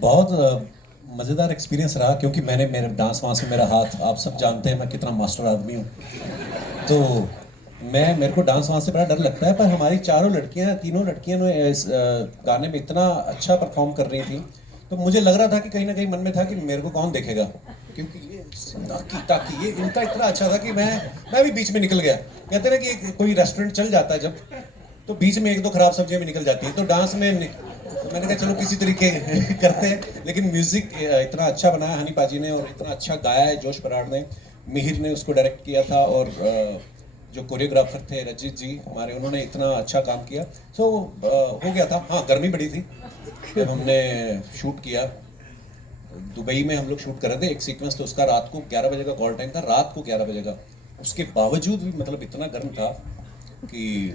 बहुत मज़ेदार एक्सपीरियंस रहा क्योंकि मैंने मेरे डांस वांस में मेरा हाथ आप सब जानते हैं मैं कितना मास्टर आदमी हूँ। तो मैं मेरे को डांस वांस से बड़ा डर लगता है, पर हमारी चारों लड़कियाँ तीनों लड़कियाँ ने इस गाने में इतना अच्छा परफॉर्म कर रही थी, तो मुझे लग रहा था कि कहीं ना कहीं मन में था कि मेरे को कौन देखेगा, क्योंकि ये ताकी ताकी ये इनका इतना अच्छा था कि मैं भी बीच में निकल गया। कहते हैं ना कि कोई रेस्टोरेंट चल जाता है जब, तो बीच में एक दो खराब सब्जियां भी निकल जाती है, तो डांस में तो मैंने कहा चलो किसी तरीके करते हैं। लेकिन म्यूजिक इतना अच्छा बनाया हनी पाजी ने और इतना अच्छा गाया है जोश बराड़ ने, मिहिर ने उसको डायरेक्ट किया था, और जो कोरियोग्राफर थे रजित जी हमारे, उन्होंने इतना अच्छा काम किया। सो हो गया था। हाँ, गर्मी बड़ी थी जब हमने शूट किया। दुबई में हम लोग शूट कर रहे थे एक सीक्वेंस, तो उसका रात को 11 बजे का कॉल टाइम था, रात को 11 बजे का। उसके बावजूद भी मतलब इतना गर्म था कि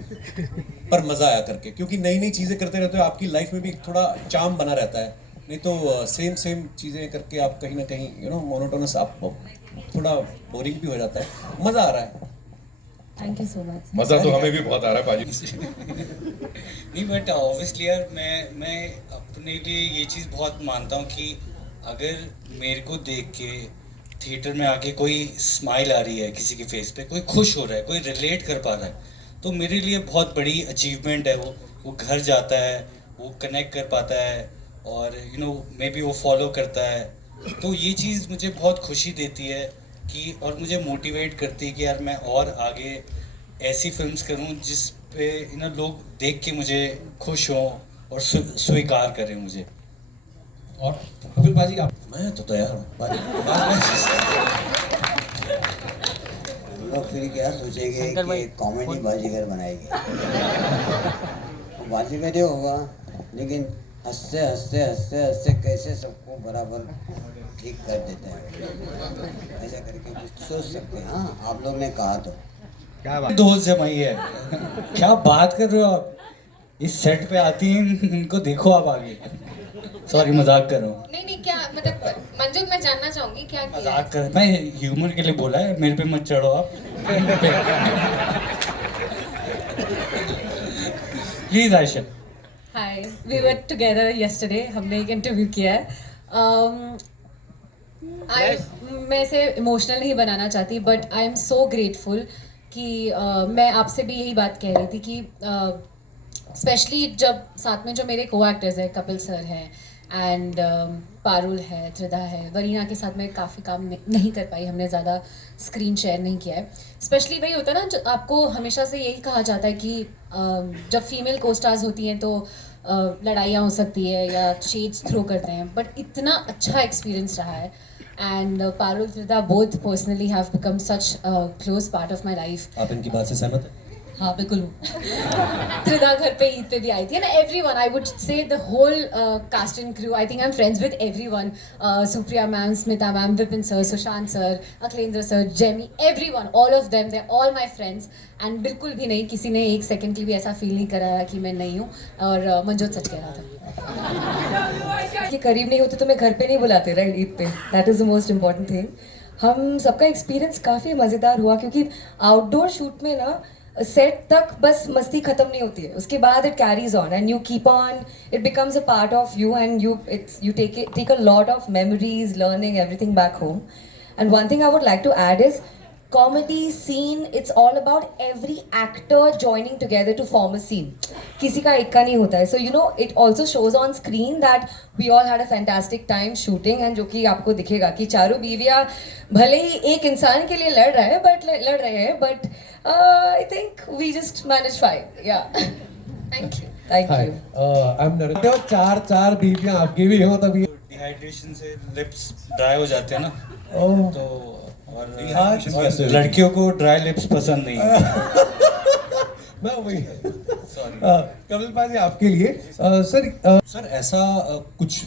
पर मज़ा आया करके, क्योंकि नई नई चीज़ें करते रहते हो, आपकी लाइफ में भी थोड़ा चार्म बना रहता है। नहीं तो सेम सेम चीज़ें करके आप कहीं ना कहीं मोनोटोनस, आप थोड़ा बोरिंग भी हो जाता है। मज़ा आ रहा है। Thank you so much. मजा तो हमें भी बहुत आ रहा है पाजी। नहीं, बट ऑब्वियसली यार मैं अपने लिए ये चीज़ बहुत मानता हूँ कि अगर मेरे को देख के थिएटर में आके कोई स्माइल आ रही है किसी के फेस पे, कोई खुश हो रहा है, कोई रिलेट कर पा रहा है, तो मेरे लिए बहुत बड़ी अचीवमेंट है। वो घर जाता है, वो कनेक्ट कर पाता है, और मे बी वो फॉलो करता है। तो ये चीज़ मुझे बहुत खुशी देती है कि, और मुझे मोटिवेट करती है कि यार मैं और आगे ऐसी फिल्म्स करूं जिस पे लोग देख के मुझे खुश हों और स्वीकार करें मुझे। और कपिल पाजी आप? मैं तो तैयार हूँ। हम लोग फिर क्या सोचेंगे कि कॉमेडी बाजीगर बनाएंगे। बाजीगर ही होगा, लेकिन हंसते हंसते हंसते हंसते कैसे सबको बराबर ठीक कर देते हैं, ऐसा करके कुछ सोच सकते हैं। हाँ, आप लोग ने कहा तो क्या बात दोस्त जमाई है। क्या बात कर रहे हो आप? इस सेट पे आती हैं, इनको देखो आप आगे। सॉरी, मजाक कर रहा हूँ। नहीं, क्या मतलब मंजूर, मैं जानना चाहूंगी क्या किया है? मजाक कर, मैं ह्यूमर के लिए बोला है, मेरे पे मत चढ़ो आप। Please Ayesha. Hi, we were together yesterday, हमने एक इंटरव्यू किया है। मैं इसे इमोशनल नहीं बनाना चाहती, but I am so grateful कि मैं आपसे भी यही बात कह रही थी कि स्पेशली जब साथ में जो मेरे को एक्टर्स हैं, कपिल सर हैं एंड पारुल है, त्रिधा है, वरीना के साथ में काफ़ी काम नहीं कर पाई, हमने ज़्यादा स्क्रीन शेयर नहीं किया है। स्पेशली वही होता है ना, जो आपको हमेशा से यही कहा जाता है कि जब फीमेल को स्टार्स होती हैं तो लड़ाइयाँ हो सकती है या शेड्स थ्रो करते हैं, बट इतना अच्छा एक्सपीरियंस रहा है। And Parul, Tridha both personally have become such close part of my life. आप इनकी बात से सहमत हैं? हाँ, बिल्कुल हूँ। त्रिधा घर पे ईद पे भी आई थी ना। Everyone, I would say the whole cast and crew, I think I am friends with everyone. Supriya ma'am, Smita ma'am, Vipin sir, Sushant sir, Akhilendra sir, Jamie, everyone, all of them, they all my friends. And बिल्कुल भी नहीं, किसी ने एक सेकंड के लिए भी ऐसा फील नहीं कराया कि मैं नहीं हूँ। और मंजोत सच कह रहा था कि करीब नहीं होते तो मैं घर पे नहीं बुलाते, राइट, ईद पे। That is the most important thing. हम सबका एक्सपीरियंस काफ़ी मज़ेदार हुआ, क्योंकि आउटडोर शूट में ना सेट तक बस मस्ती खत्म नहीं होती है, उसके बाद it carries on and you keep on, it becomes a part of you and you take a lot of memories, learning everything back home. And one thing I would like to add is comedy scene, it's all about every actor joining together to form a scene. किसी का एक का नहीं होता है. So you know, it also shows on screen that we all had a fantastic time shooting, and जो कि आपको दिखेगा कि चारों बीवियाँ भले ही एक इंसान के लिए लड़ रहे हैं, but I think we just managed fine. Yeah. Thank you. Thank you. I am Narendra. चार बीवियां आपकी भी हो तभी। डिहाइड्रेशन से लिप्स ड्राई हो जाते हैं ना, ओह, तो और Dehydration कैसे होती है? लड़कियों को ड्राई लिप्स पसंद नहीं है। मैं वही। सॉरी। कपिल पाजी आपके लिए सर सर ऐसा कुछ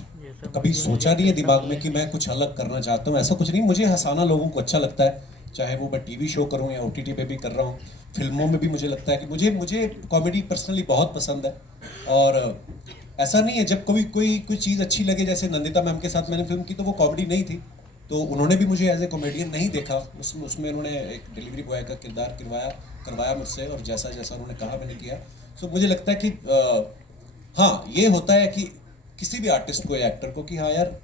कभी सोचा नहीं है दिमाग में कि मैं कुछ अलग करना चाहता हूँ, ऐसा कुछ नहीं। मुझे हंसाना लोगों को अच्छा लगता है, चाहे वो मैं टीवी शो करूँ या ओटीटी पे भी कर रहा हूँ, फिल्मों में भी मुझे लगता है कि मुझे कॉमेडी पर्सनली बहुत पसंद है। और ऐसा नहीं है, जब कोई चीज़ अच्छी लगे, जैसे नंदिता मैम के साथ मैंने फिल्म की तो वो कॉमेडी नहीं थी, तो उन्होंने भी मुझे एज ए कॉमेडियन नहीं देखा। उसमें उन्होंने एक डिलीवरी बॉय का किरदार करवाया मुझसे, और जैसा उन्होंने कहा मैंने किया। सो मुझे लगता है कि हाँ, ये होता है कि किसी भी आर्टिस्ट को या एक्टर को कि हाँ यार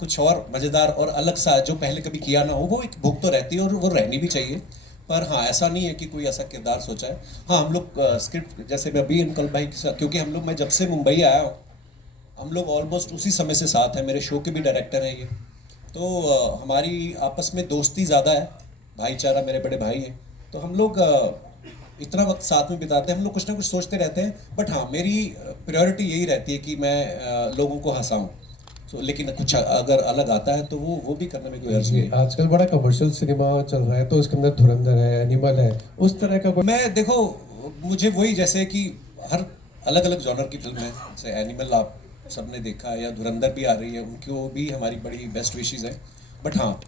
कुछ और मज़ेदार और अलग सा जो पहले कभी किया ना हो, वो एक भूख तो रहती है और वो रहनी भी चाहिए। पर हाँ, ऐसा नहीं है कि कोई ऐसा किरदार सोचा है। हाँ, हम लोग स्क्रिप्ट जैसे मैं अभी अंकल भाई के साथ, क्योंकि हम लोग, मैं जब से मुंबई आया हूँ हम लोग ऑलमोस्ट उसी समय से साथ हैं, मेरे शो के भी डायरेक्टर हैं ये, तो हमारी आपस में दोस्ती ज़्यादा है, भाईचारा, मेरे बड़े भाई हैं, तो हम लोग इतना वक्त साथ में बिताते हैं, हम लोग कुछ ना कुछ सोचते रहते हैं। बट हाँ, मेरी प्रायोरिटी यही रहती है कि मैं लोगों को हंसाऊं। लेकिन कुछ अगर अलग आता है तो वो भी करने में कोई हर्ज नहीं है। आजकल बड़ा कमर्शियल सिनेमा चल रहा है, तो इसके अंदर धुरंधर है, एनिमल है, उस तरह का मैं देखो, मुझे वही, जैसे कि हर अलग अलग जॉनर की फिल्म है, जैसे एनिमल आप सबने देखा है, या धुरंधर भी आ रही है, उनको भी हमारी बड़ी बेस्ट विशेस है। बट हाँ,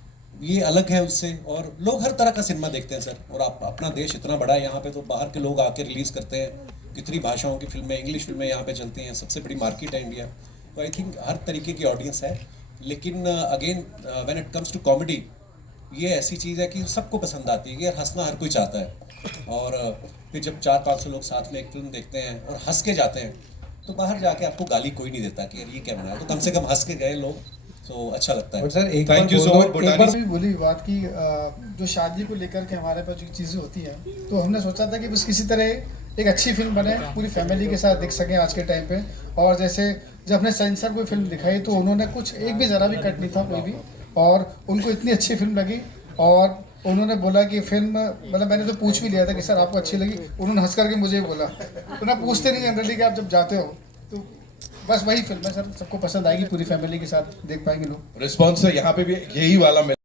ये अलग है उससे, और लोग हर तरह का सिनेमा देखते हैं सर। और आप, अपना देश इतना बड़ा है, यहाँ पे तो बाहर के लोग आके रिलीज़ करते हैं, कितनी भाषाओं की फिल्में, इंग्लिश फिल्में यहाँ पे चलती हैं, सबसे बड़ी मार्केट है इंडिया। तो आई थिंक हर तरीके की ऑडियंस है। लेकिन again when it comes to comedy, ये ऐसी चीज़ है कि सबको पसंद आती है कि यार हंसना हर कोई चाहता है। और फिर जब 400-500 लोग साथ में एक फिल्म देखते हैं और हंस के जाते हैं, तो बाहर जाके आपको गाली कोई नहीं देता कि यार ये क्या बनाया, तो कम से कम हंस के गए लोग, तो अच्छा लगता है। बट सर एक Thank you so much, एक बार भी बोली बात की जो शादी को लेकर के हमारे पास जो चीज़ें होती हैं, तो हमने सोचा था कि बस किसी तरह एक अच्छी फिल्म बने, पूरी फैमिली के साथ देख सकें आज के टाइम पे। और जैसे जब हमने सेंसर कोई फिल्म दिखाई तो उन्होंने कुछ एक भी ज़रा भी कट नहीं था कोई भी, और उनको इतनी अच्छी फिल्म लगी। और उन्होंने बोला कि फिल्म, मतलब मैंने तो पूछ भी लिया था कि सर आपको अच्छी लगी, उन्होंने हंस करके मुझे बोला, तो ना पूछते नहीं जनरली कि आप जब जाते हो, तो बस वही फिल्म है सर, सबको पसंद आएगी, पूरी फैमिली के साथ देख पाएंगे लोग। रिस्पॉन्स यहाँ पे भी यही वाला